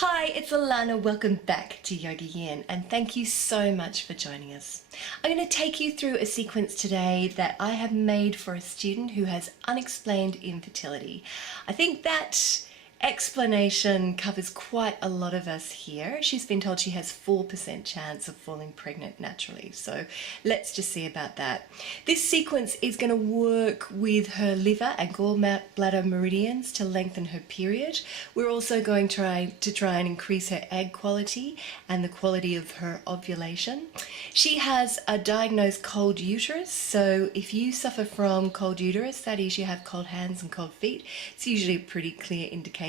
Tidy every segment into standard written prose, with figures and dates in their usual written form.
Hi, it's Alannah. Welcome back to YogaYin, and thank you so much for joining us. I'm going to take you through a sequence today that I have made for a student who has unexplained infertility. I think that explanation covers quite a lot of us here. She's been told she has 4% chance of falling pregnant naturally, so let's just see about that. This sequence is going to work with her liver and gallbladder meridians to lengthen her period. We're also going to try and increase her egg quality and the quality of her ovulation. She has a diagnosed cold uterus, so if you suffer from cold uterus, that is, you have cold hands and cold feet, it's usually a pretty clear indication.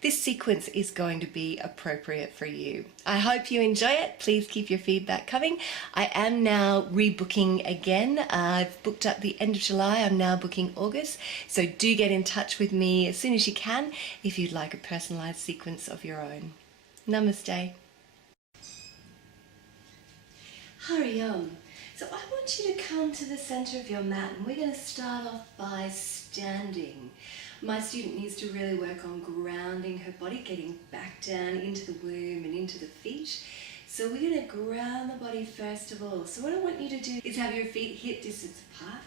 This sequence is going to be appropriate for you. I hope you enjoy it. Please keep your feedback coming. I am now rebooking again. I've booked up the end of July. I'm now booking August. So do get in touch with me as soon as you can if you'd like a personalized sequence of your own. Namaste. Hurry on. So I want you to come to the center of your mat, and we're going to start off by standing. My student needs to really work on grounding her body, getting back down into the womb and into the feet. So we're going to ground the body first of all. So what I want you to do is have your feet hip distance apart.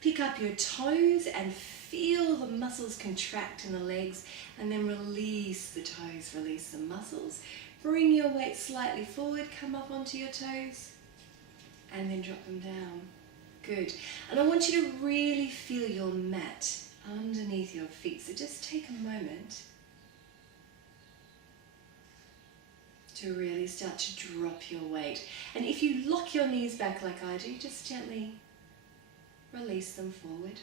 Pick up your toes and feel the muscles contract in the legs, and then release the toes, release the muscles. Bring your weight slightly forward, come up onto your toes, and then drop them down. Good. And I want you to really feel your mat underneath your feet. So just take a moment to really start to drop your weight. And if you lock your knees back like I do, just gently release them forward.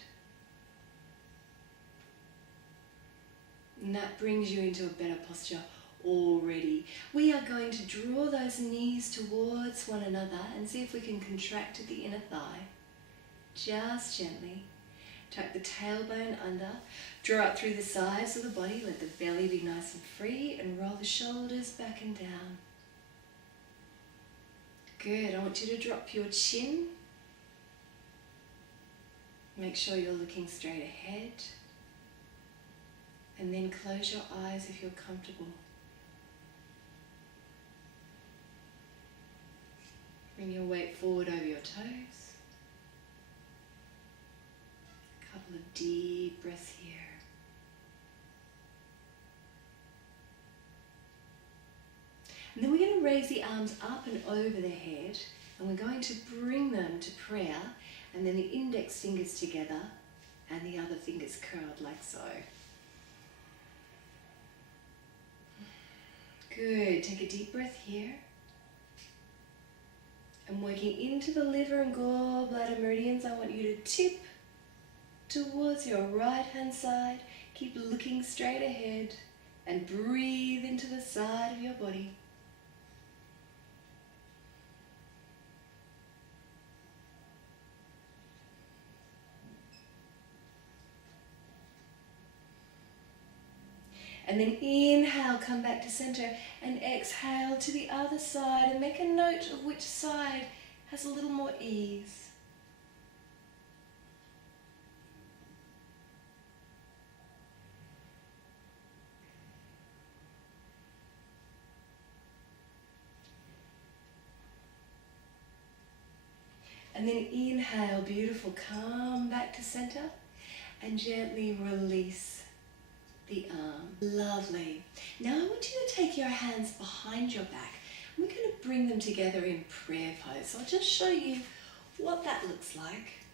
And that brings you into a better posture already. We are going to draw those knees towards one another and see if we can contract at the inner thigh. Just gently. Tuck the tailbone under. Draw up through the sides of the body. Let the belly be nice and free, and roll the shoulders back and down. Good. I want you to drop your chin. Make sure you're looking straight ahead. And then close your eyes if you're comfortable. Bring your weight forward over your toes. A couple of deep breaths here. And then we're going to raise the arms up and over the head, and we're going to bring them to prayer, and then the index fingers together and the other fingers curled like so. Good. Take a deep breath here. And working into the liver and gallbladder meridians, I want you to tip towards your right hand side. Keep looking straight ahead and breathe into the side of your body. And then inhale, come back to center, and exhale to the other side, and make a note of which side has a little more ease. And then inhale, beautiful, come back to center, and gently release the arm. Lovely. Now I want you to take your hands behind your back. We're going to bring them together in prayer pose. So I'll just show you what that looks like.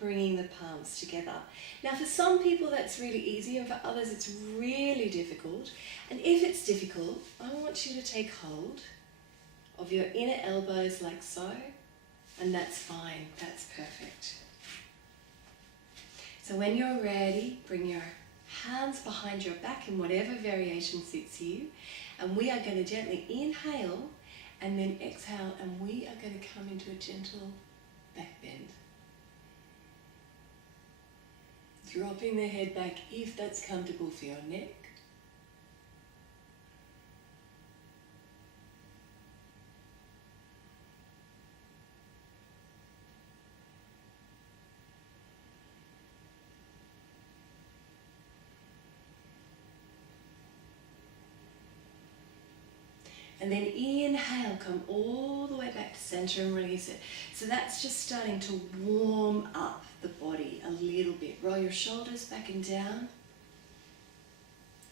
Bringing the palms together. Now for some people that's really easy, and for others it's really difficult. And if it's difficult, I want you to take hold of your inner elbows like so, and that's fine, that's perfect. So when you're ready, bring your hands behind your back in whatever variation suits you. And we are going to gently inhale and then exhale, and we are going to come into a gentle back bend. Dropping the head back if that's comfortable for your neck. And then inhale, come all the way back to center and release it. So that's just starting to warm up the body a little bit. Roll your shoulders back and down.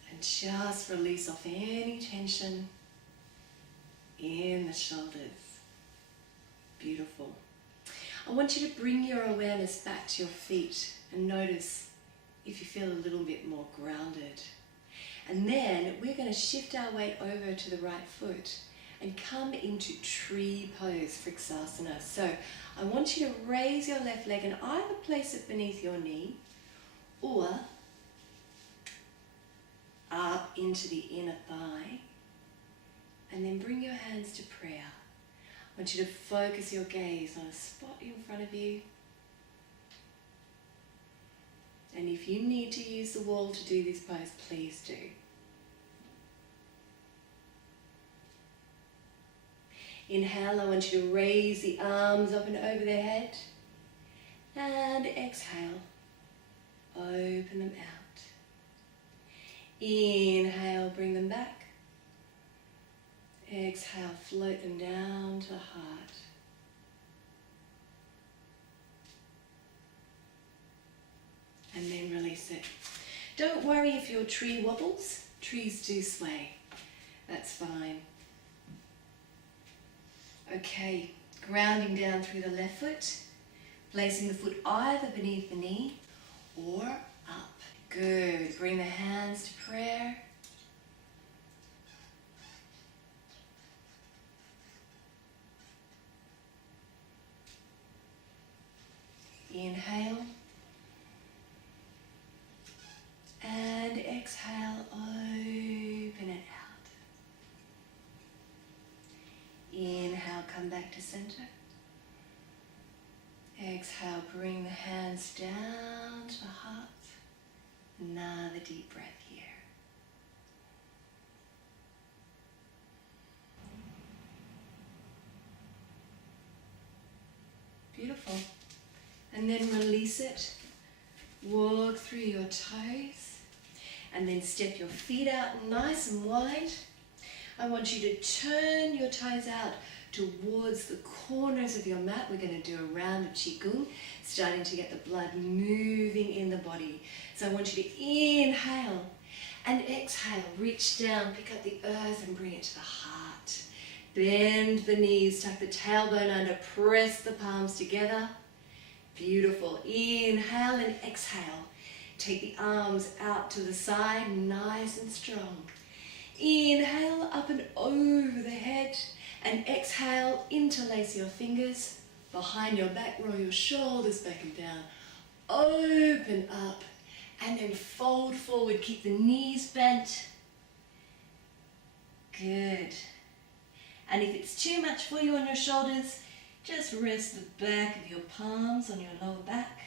And just release off any tension in the shoulders. Beautiful. I want you to bring your awareness back to your feet and notice if you feel a little bit more grounded. And then we're going to shift our weight over to the right foot and come into tree pose, Reflexology. So I want you to raise your left leg and either place it beneath your knee or up into the inner thigh, and then bring your hands to prayer. I want you to focus your gaze on a spot in front of you. And if you need to use the wall to do this pose, please do. Inhale, I want you to raise the arms up and over the head. And exhale, open them out. Inhale, bring them back. Exhale, float them down to the heart. And then release it. Don't worry if your tree wobbles. Trees do sway. That's fine. Okay, grounding down through the left foot, placing the foot either beneath the knee or up. Good. Bring the hands to prayer. Inhale. And exhale, open it out. Inhale, come back to center. Exhale, bring the hands down to the heart. Another deep breath here. Beautiful. And then release it. Walk through your toes. And then step your feet out nice and wide. I want you to turn your toes out towards the corners of your mat. We're going to do a round of Qigong, starting to get the blood moving in the body. So I want you to inhale and exhale. Reach down, pick up the earth and bring it to the heart. Bend the knees, tuck the tailbone under, press the palms together. Beautiful. Inhale and exhale. Take the arms out to the side, nice and strong. Inhale up and over the head, and exhale, interlace your fingers behind your back, roll your shoulders back and down. Open up, and then fold forward, keep the knees bent. Good. And if it's too much for you on your shoulders, just rest the back of your palms on your lower back.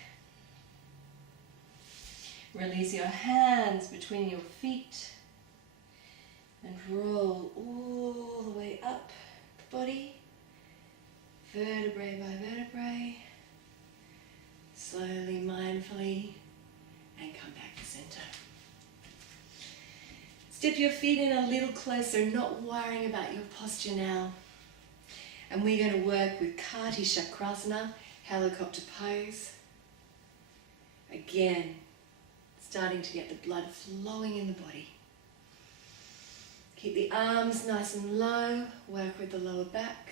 Release your hands between your feet and roll all the way up the body, vertebrae by vertebrae, slowly, mindfully, and come back to center. Step your feet in a little closer, not worrying about your posture now. And we're going to work with Kati Chakrasana, helicopter pose. Again, starting to get the blood flowing in the body. Keep the arms nice and low, work with the lower back.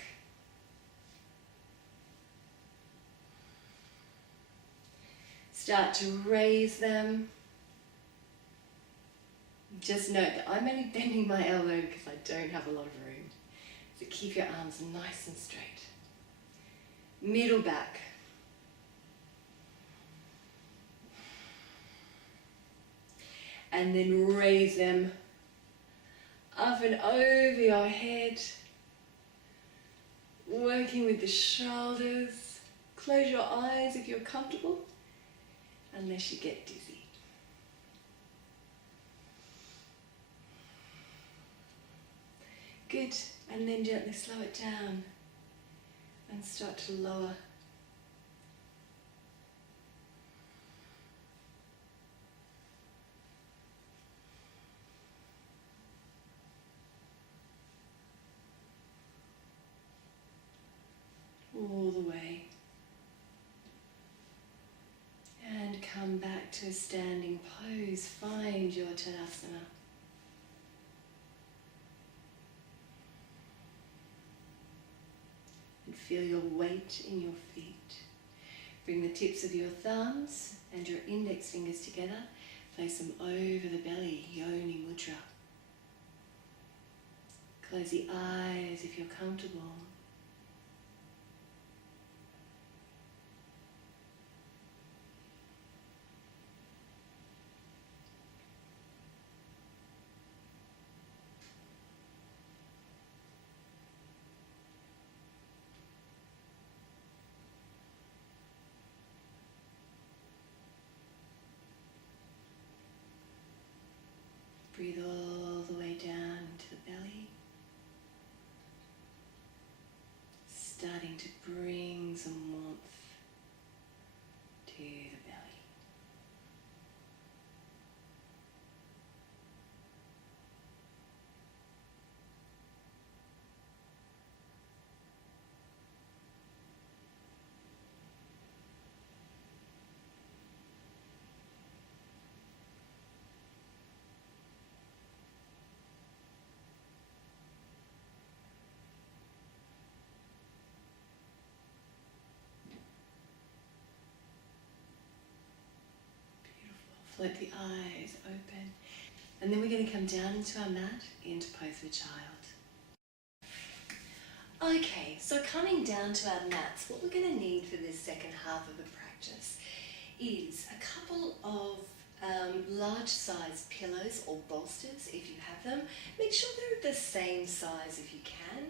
Start to raise them. Just note that I'm only bending my elbow because I don't have a lot of room. So keep your arms nice and straight. Middle back. And then raise them up and over your head. Working with the shoulders. Close your eyes if you're comfortable, unless you get dizzy. Good, and then gently slow it down and start to lower. come back to a standing pose. Find your Tadasana. And feel your weight in your feet. Bring the tips of your thumbs and your index fingers together. Place them over the belly, Yoni Mudra. Close the eyes if you're comfortable. Breathe all the way down into the belly. Starting to bring some warmth to the belly. Float the eyes open. And then we're going to come down into our mat, into pose for child. Okay, so coming down to our mats, what we're going to need for this second half of the practice is a couple of large size pillows or bolsters if you have them. Make sure they're the same size if you can.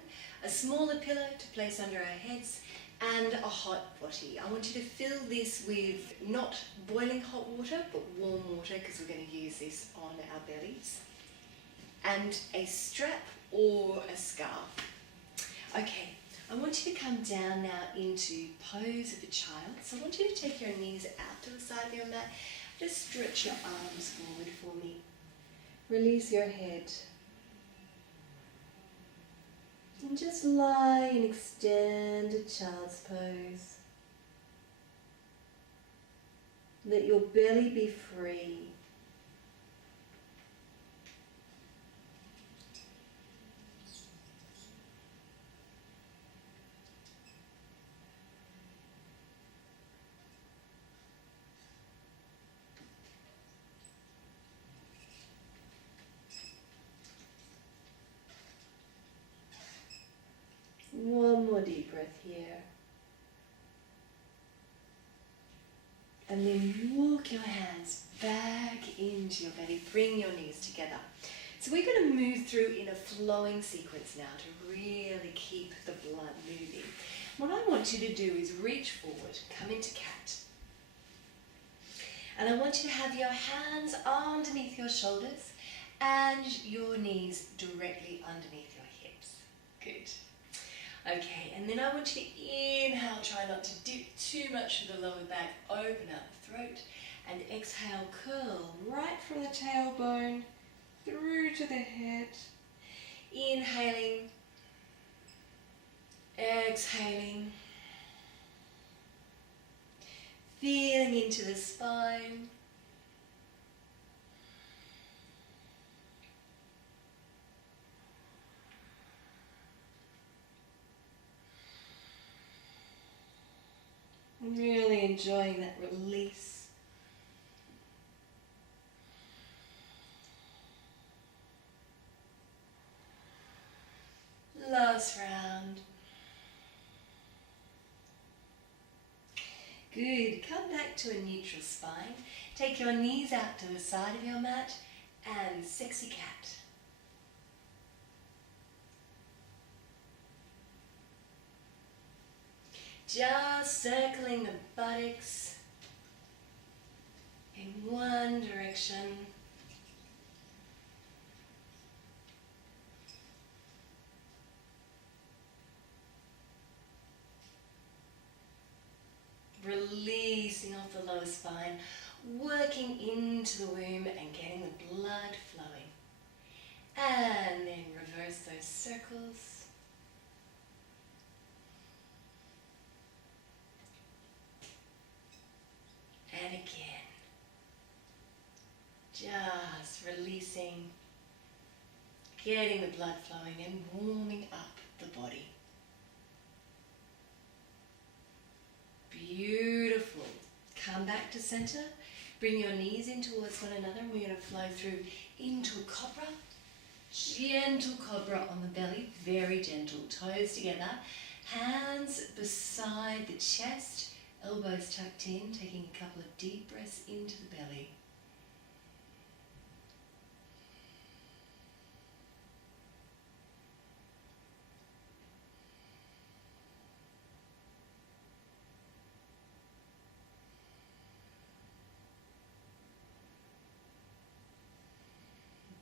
A smaller pillow to place under our heads, and a hot potty. I want you to fill this with not boiling hot water, but warm water, because we're going to use this on our bellies. And a strap or a scarf. Okay, I want you to come down now into pose of a child. So I want you to take your knees out to the side of your mat. Just stretch your arms forward for me. Release your head. And just lie in extended child's pose. Let your belly be free. One more deep breath here. And then walk your hands back into your belly. Bring your knees together. So we're going to move through in a flowing sequence now to really keep the blood moving. What I want you to do is reach forward, come into cat. And I want you to have your hands underneath your shoulders and your knees directly underneath your hips. Good. Okay, and then I want you to inhale, try not to dip too much to the lower back, open up the throat, and exhale, curl right from the tailbone through to the head. Inhaling, exhaling, feeling into the spine. Really enjoying that release. Last round. Good. Come back to a neutral spine. Take your knees out to the side of your mat and sexy cat. Just circling the buttocks in one direction. Releasing off the lower spine, working into the womb and getting the blood flowing. And then reverse those circles. And again. releasing, getting the blood flowing and warming up the body. Beautiful. Come back to center. Bring your knees in towards one another, and we're going to flow through into a cobra. Gentle cobra on the belly, very gentle. Toes together, hands beside the chest, elbows tucked in, taking a couple of deep breaths into the belly.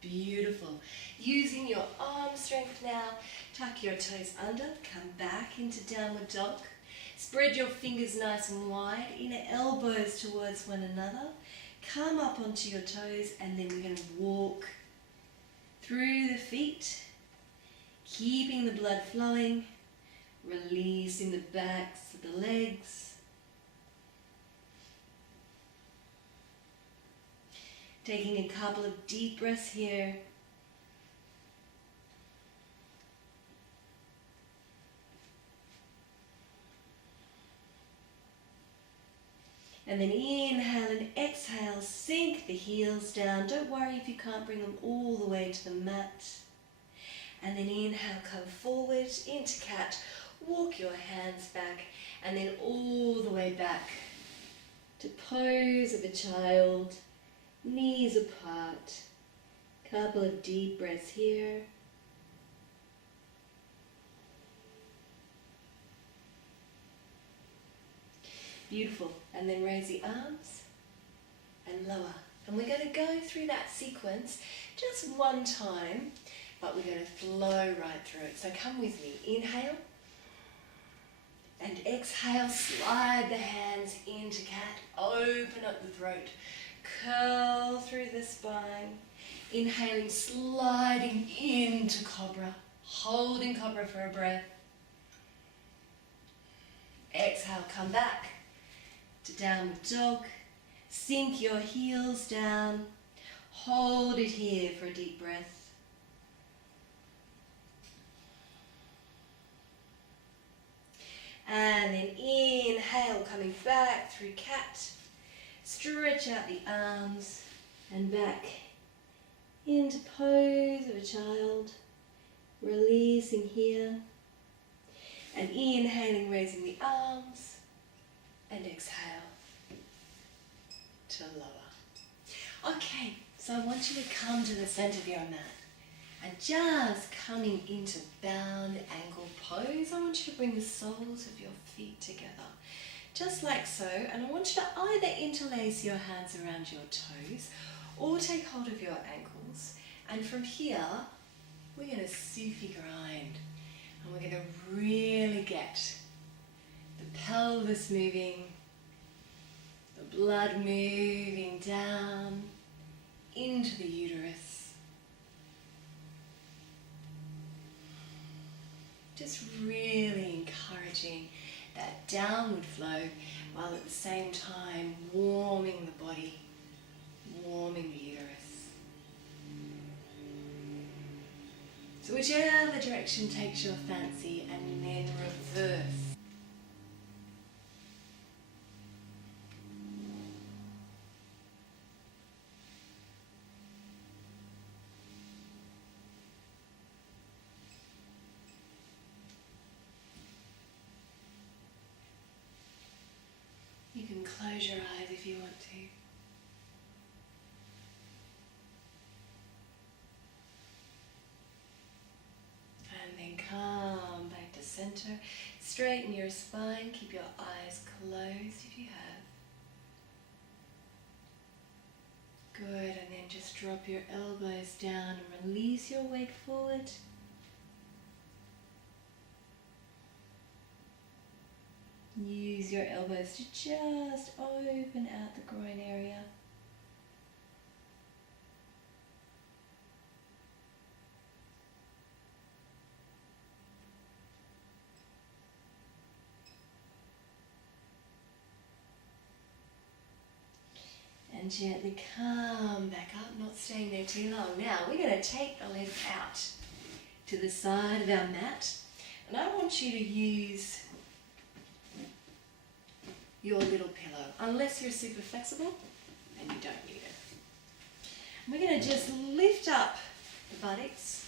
Beautiful. Using your arm strength now, tuck your toes under, come back into downward dog. Spread your fingers nice and wide, inner elbows towards one another. Come up onto your toes, and then we're going to walk through the feet, keeping the blood flowing, releasing the backs of the legs. Taking a couple of deep breaths here. And then inhale and exhale, sink the heels down. Don't worry if you can't bring them all the way to the mat. And then inhale, come forward into cat. Walk your hands back, and then all the way back to pose of a child. Knees apart, couple of deep breaths here. Beautiful, and then raise the arms and lower. And we're going to go through that sequence just one time, but we're going to flow right through it. So come with me, inhale and exhale, slide the hands into cat, open up the throat. Curl through the spine. Inhaling, sliding into cobra. Holding cobra for a breath. Exhale, come back to downward dog. Sink your heels down. Hold it here for a deep breath. And then inhale, coming back through cat. Stretch out the arms and back into pose of a child, releasing here, and inhaling, raising the arms, and exhale to lower. Okay, so I want you to come to the center of your mat, and just coming into bound ankle pose, I want you to bring the soles of your feet together. Just like so, and I want you to either interlace your hands around your toes or take hold of your ankles. And from here, we're going to Sufi grind. And we're going to really get the pelvis moving, the blood moving down into the uterus. Just really encouraging that downward flow, while at the same time warming the body, warming the uterus. So whichever direction takes your fancy, and then reverse. You can close your eyes if you want to. And then come back to center. Straighten your spine. Keep your eyes closed if you have. Good, and then just drop your elbows down and release your weight forward. Use your elbows to just open out the groin area. And And gently come back up, not staying there too long. Now we're going to take the leg out to the side of our mat, and I want you to use your little pillow, unless you're super flexible and you don't need it. We're going to just lift up the buttocks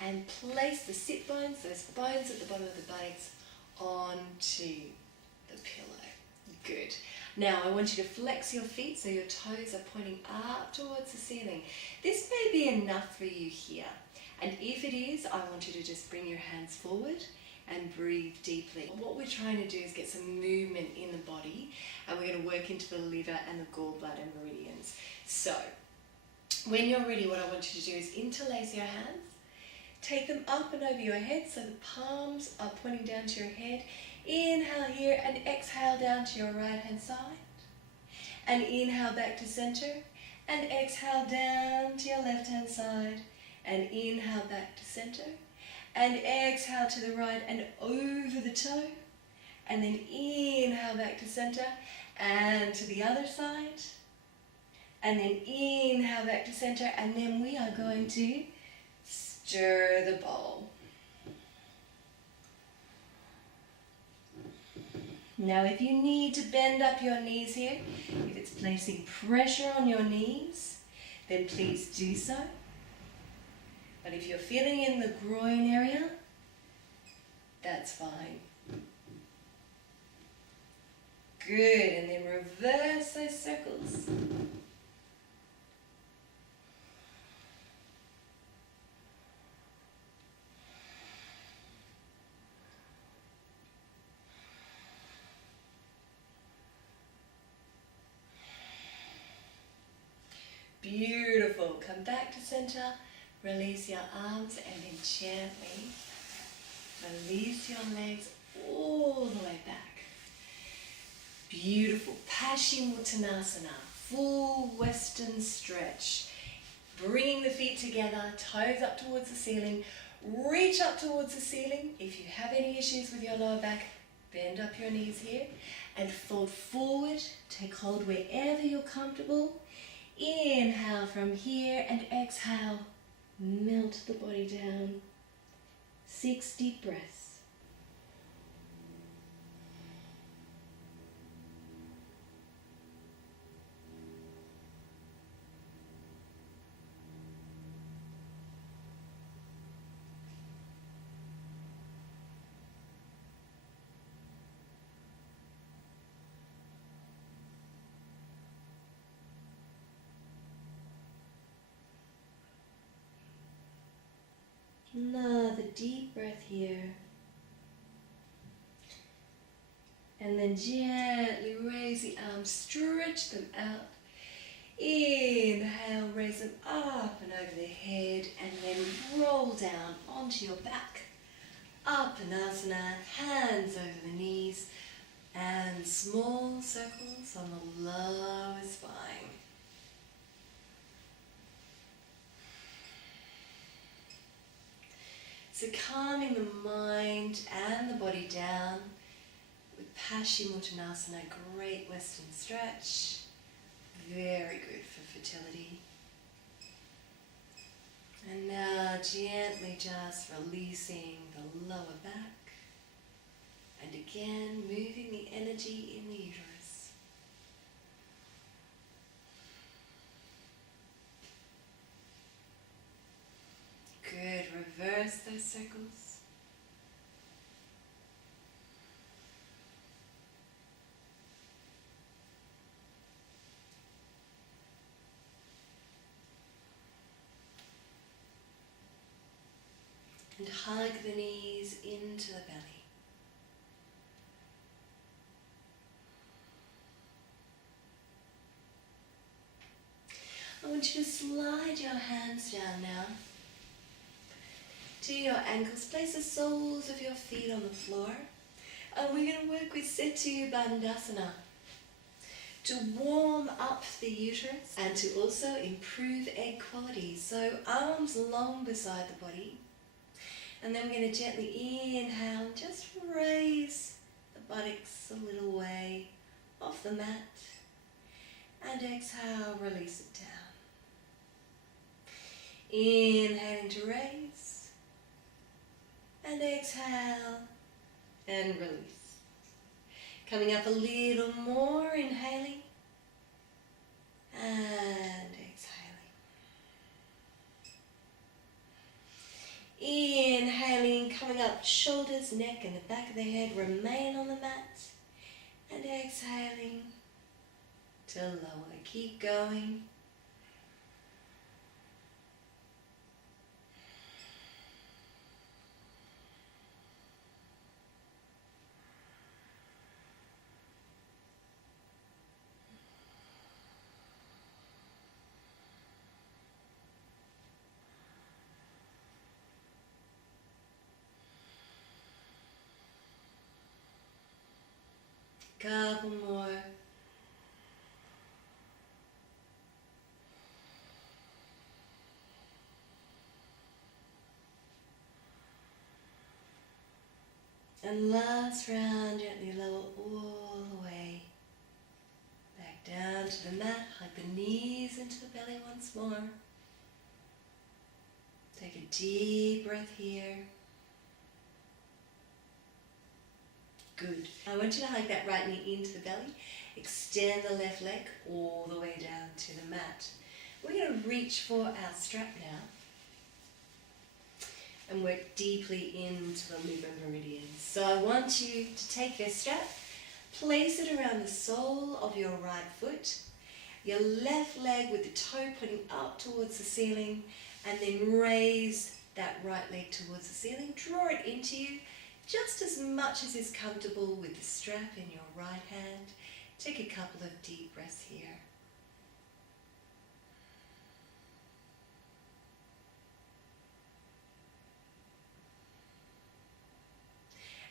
and place the sit bones, those bones at the bottom of the buttocks, onto the pillow. Good. Now I want you to flex your feet so your toes are pointing up towards the ceiling. This may be enough for you here. And if it is, I want you to just bring your hands forward and breathe deeply. What we're trying to do is get some movement in the body, and we're going to work into the liver and the gallbladder meridians. So, when you're ready, what I want you to do is interlace your hands, take them up and over your head so the palms are pointing down to your head. Inhale here and exhale down to your right hand side. And inhale back to center and exhale down to your left hand side. And inhale back to center. And exhale to the right and over the toe. And then inhale back to center and to the other side. And then inhale back to center. And then we are going to stir the bowl. Now if you need to bend up your knees here, if it's placing pressure on your knees, then please do so. But if you're feeling in the groin area, that's fine. Good, and then reverse those circles. Beautiful. Come back to center. Release your arms and then gently release your legs all the way back. Beautiful. Paschimottanasana. Full Western stretch. Bringing the feet together, toes up towards the ceiling. Reach up towards the ceiling. If you have any issues with your lower back, bend up your knees here and fold forward. Take hold wherever you're comfortable. Inhale from here and exhale. Melt the body down. 6 deep breaths. Another deep breath here. And then gently raise the arms, stretch them out. Inhale, raise them up and over the head, and then roll down onto your back. Uttanasana, hands over the knees, and small circles on the lower spine. So calming the mind and the body down with Paschimottanasana, great Western stretch, very good for fertility. And now gently just releasing the lower back, and again moving the energy in the uterus. Good, reverse those circles. And hug the knees into the belly. I want you to slide your hands down now to your ankles. Place the soles of your feet on the floor. And we're going to work with Setu Bandhasana to warm up the uterus and to also improve egg quality. So arms long beside the body. And then we're going to gently inhale, just raise the buttocks a little way off the mat. And exhale, release it down. Inhaling to raise. And exhale and release. Coming up a little more, inhaling and exhaling. Inhaling, coming up, shoulders, neck and the back of the head remain on the mat. And exhaling to lower. Keep going. Couple more. And last round, gently lower all the way back down to the mat. Hug the knees into the belly once more. Take a deep breath here. Good. I want you to hug that right knee into the belly. Extend the left leg all the way down to the mat. We're going to reach for our strap now and work deeply into the liver meridian. So I want you to take your strap, place it around the sole of your right foot, your left leg with the toe pointing up towards the ceiling, and then raise that right leg towards the ceiling. Draw it into you just as much as is comfortable with the strap in your right hand. Take a couple of deep breaths here.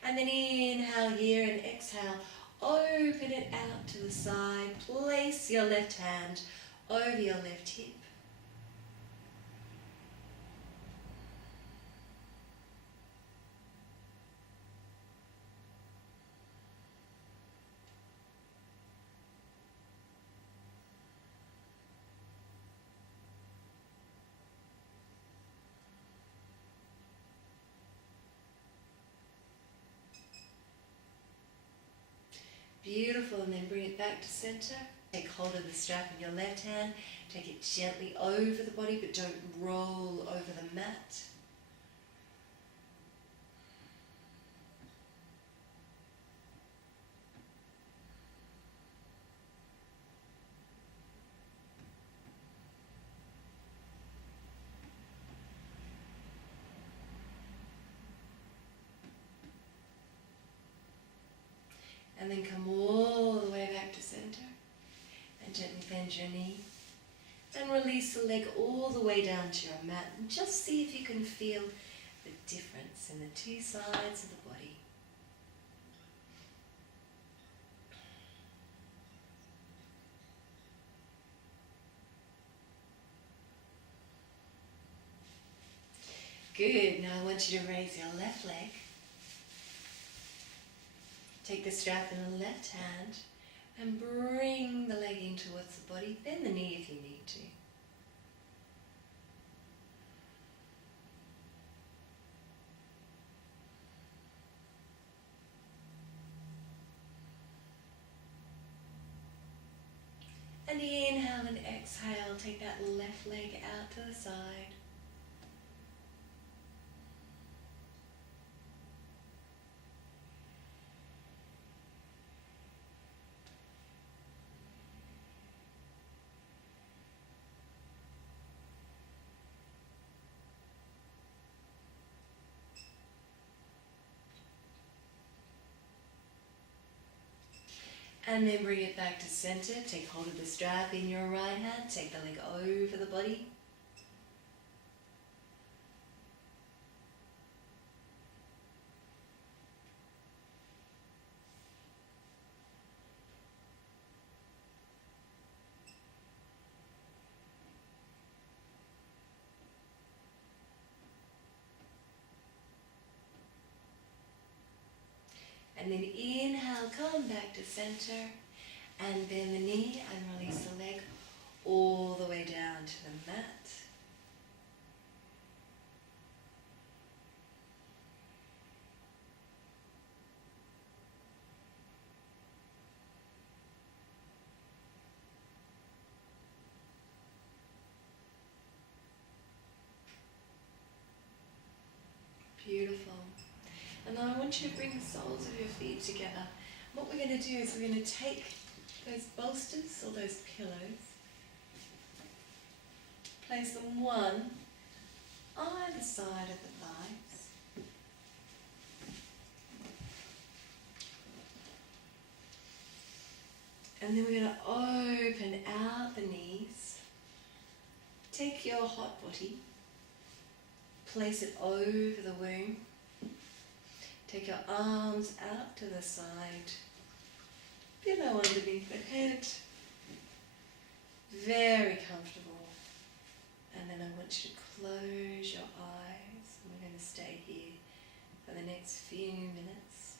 And then inhale here and exhale. Open it out to the side. Place your left hand over your left hip. Beautiful, and then bring it back to center. Take hold of the strap in your left hand. Take it gently over the body, but don't roll over the mat. And then come all the way back to center and gently bend your knee and release the leg all the way down to your mat, and just see if you can feel the difference in the two sides of the body. Good. Now I want you to raise your left leg. Take the strap in the left hand and bring the leg in towards the body. Bend the knee if you need to. And inhale and exhale. Take that left leg out to the side. And then bring it back to center. Take hold of the strap in your right hand. Take the leg over the body. And then inhale, come back to center and bend the knee and release the Beautiful. And then I want you to bring the soles of your feet together. What we're going to do is we're going to take those bolsters or those pillows, place them one either side of the thighs. And then we're going to open out the knees. Take your hot body, place it over the womb. Take your arms out to the side, pillow underneath the head, very comfortable. And then I want you to close your eyes. We're going to stay here for the next few minutes.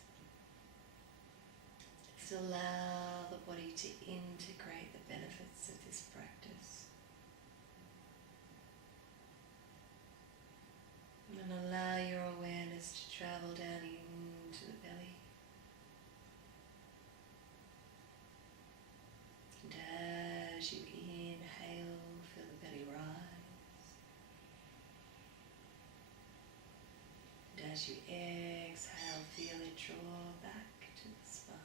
Just allow the body to integrate the benefits of this practice. And allow your awareness to travel down into the belly. And as you inhale, feel the belly rise. And as you exhale, feel it draw back to the spine.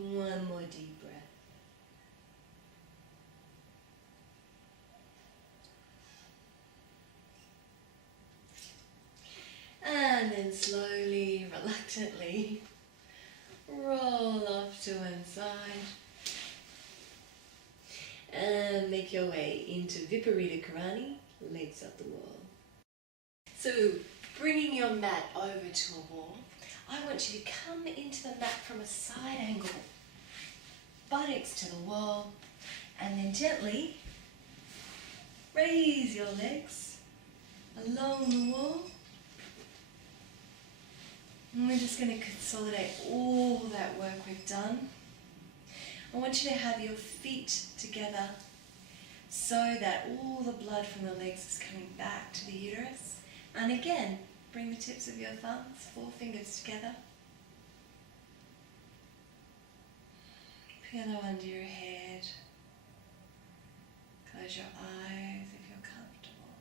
One more deep breath. And then slowly, reluctantly, roll off to one side. And make your way into Viparita Karani, legs up the wall. So, bringing your mat over to a wall, I want you to come into the mat from a side angle, buttocks to the wall, and then gently raise your legs along the wall. And we're just going to consolidate all that work we've done. I want you to have your feet together so that all the blood from the legs is coming back to the uterus. And again, bring the tips of your thumbs, forefingers together. Pillow under your head. Close your eyes if you're comfortable.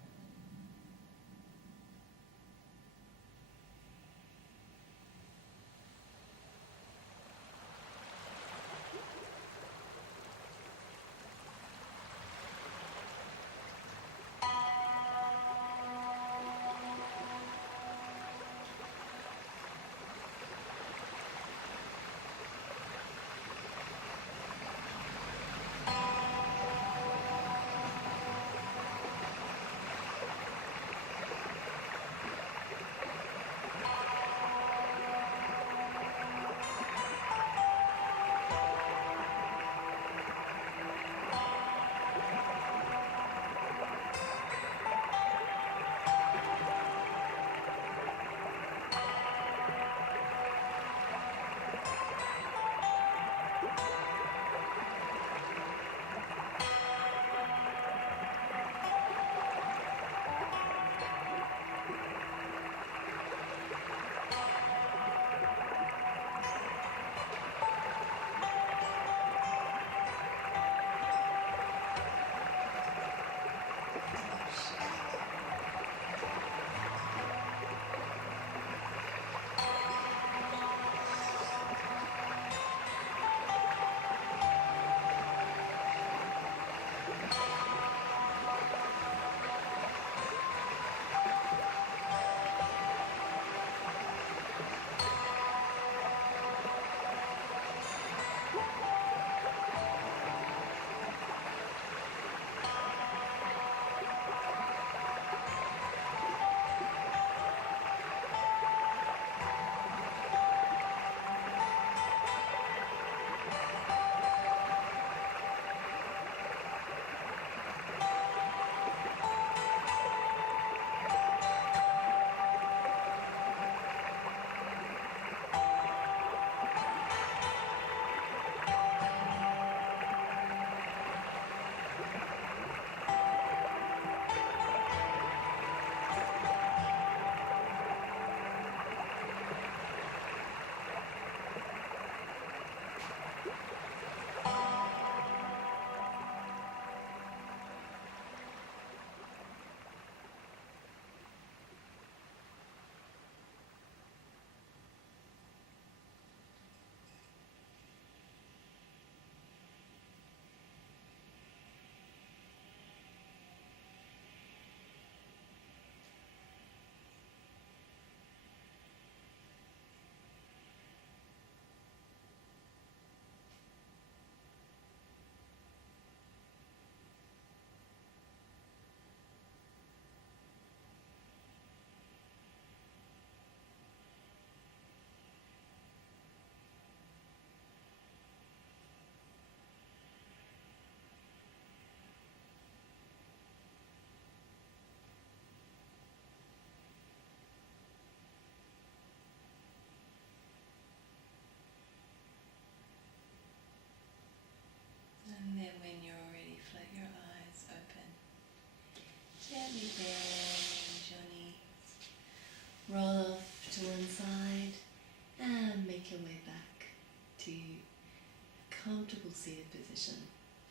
comfortable seated position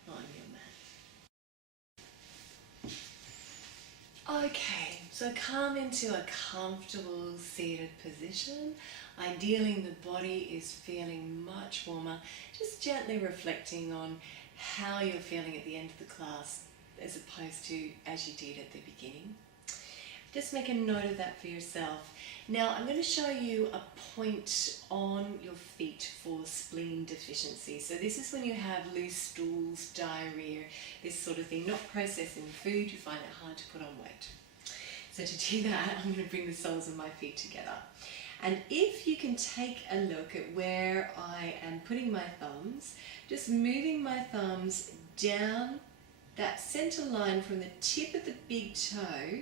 on your mat. Okay, so come into a comfortable seated position. Ideally, the body is feeling much warmer. Just gently reflecting on how you're feeling at the end of the class as opposed to as you did at the beginning. Just make a note of that for yourself. Now I'm going to show you a point on your feet for spleen deficiency. So this is when you have loose stools, diarrhea, this sort of thing, not processing food, you find it hard to put on weight. So to do that, I'm going to bring the soles of my feet together. And if you can take a look at where I am putting my thumbs, just moving my thumbs down that center line from the tip of the big toe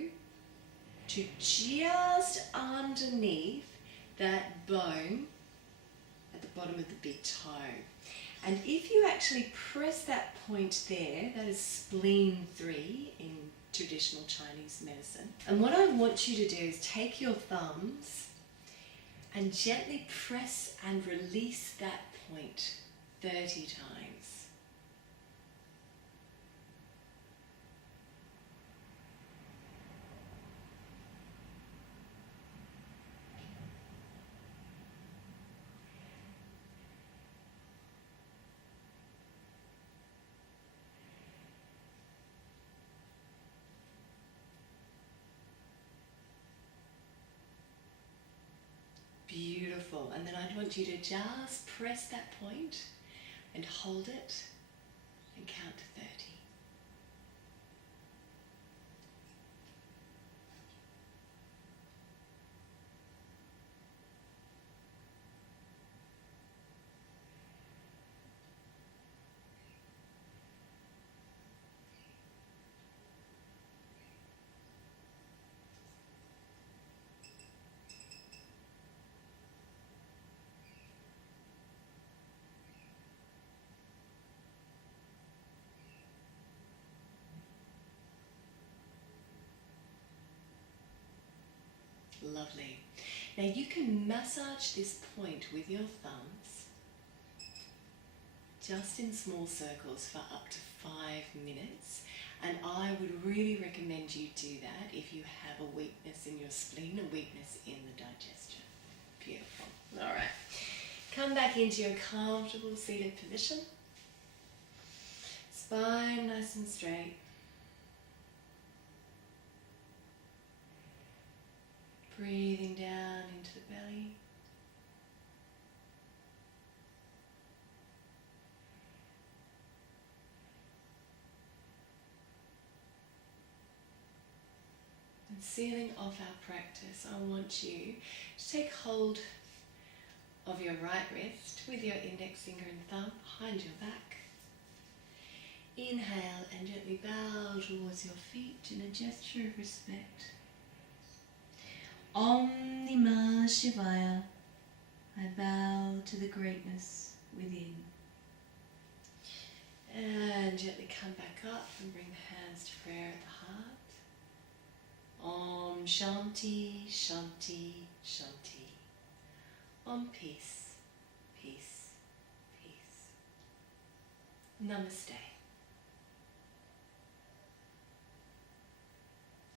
to just underneath that bone at the bottom of the big toe. And if you actually press that point there, that is spleen 3 in traditional Chinese medicine. And what I want you to do is take your thumbs and gently press and release that point 30 times. Beautiful. And then I want you to just press that point and hold it and count to 30. Lovely. Now you can massage this point with your thumbs just in small circles for up to 5 minutes, and I would really recommend you do that if you have a weakness in your spleen, a weakness in the digestion. Beautiful. Alright, come back into your comfortable seated position, spine nice and straight. Breathing down into the belly. And sealing off our practice, I want you to take hold of your right wrist with your index finger and thumb behind your back. Inhale and gently bow towards your feet in a gesture of respect. Om Namah Shivaya, I bow to the greatness within. And gently come back up and bring the hands to prayer at the heart. Om Shanti, Shanti, Shanti. Om peace, peace, peace. Namaste.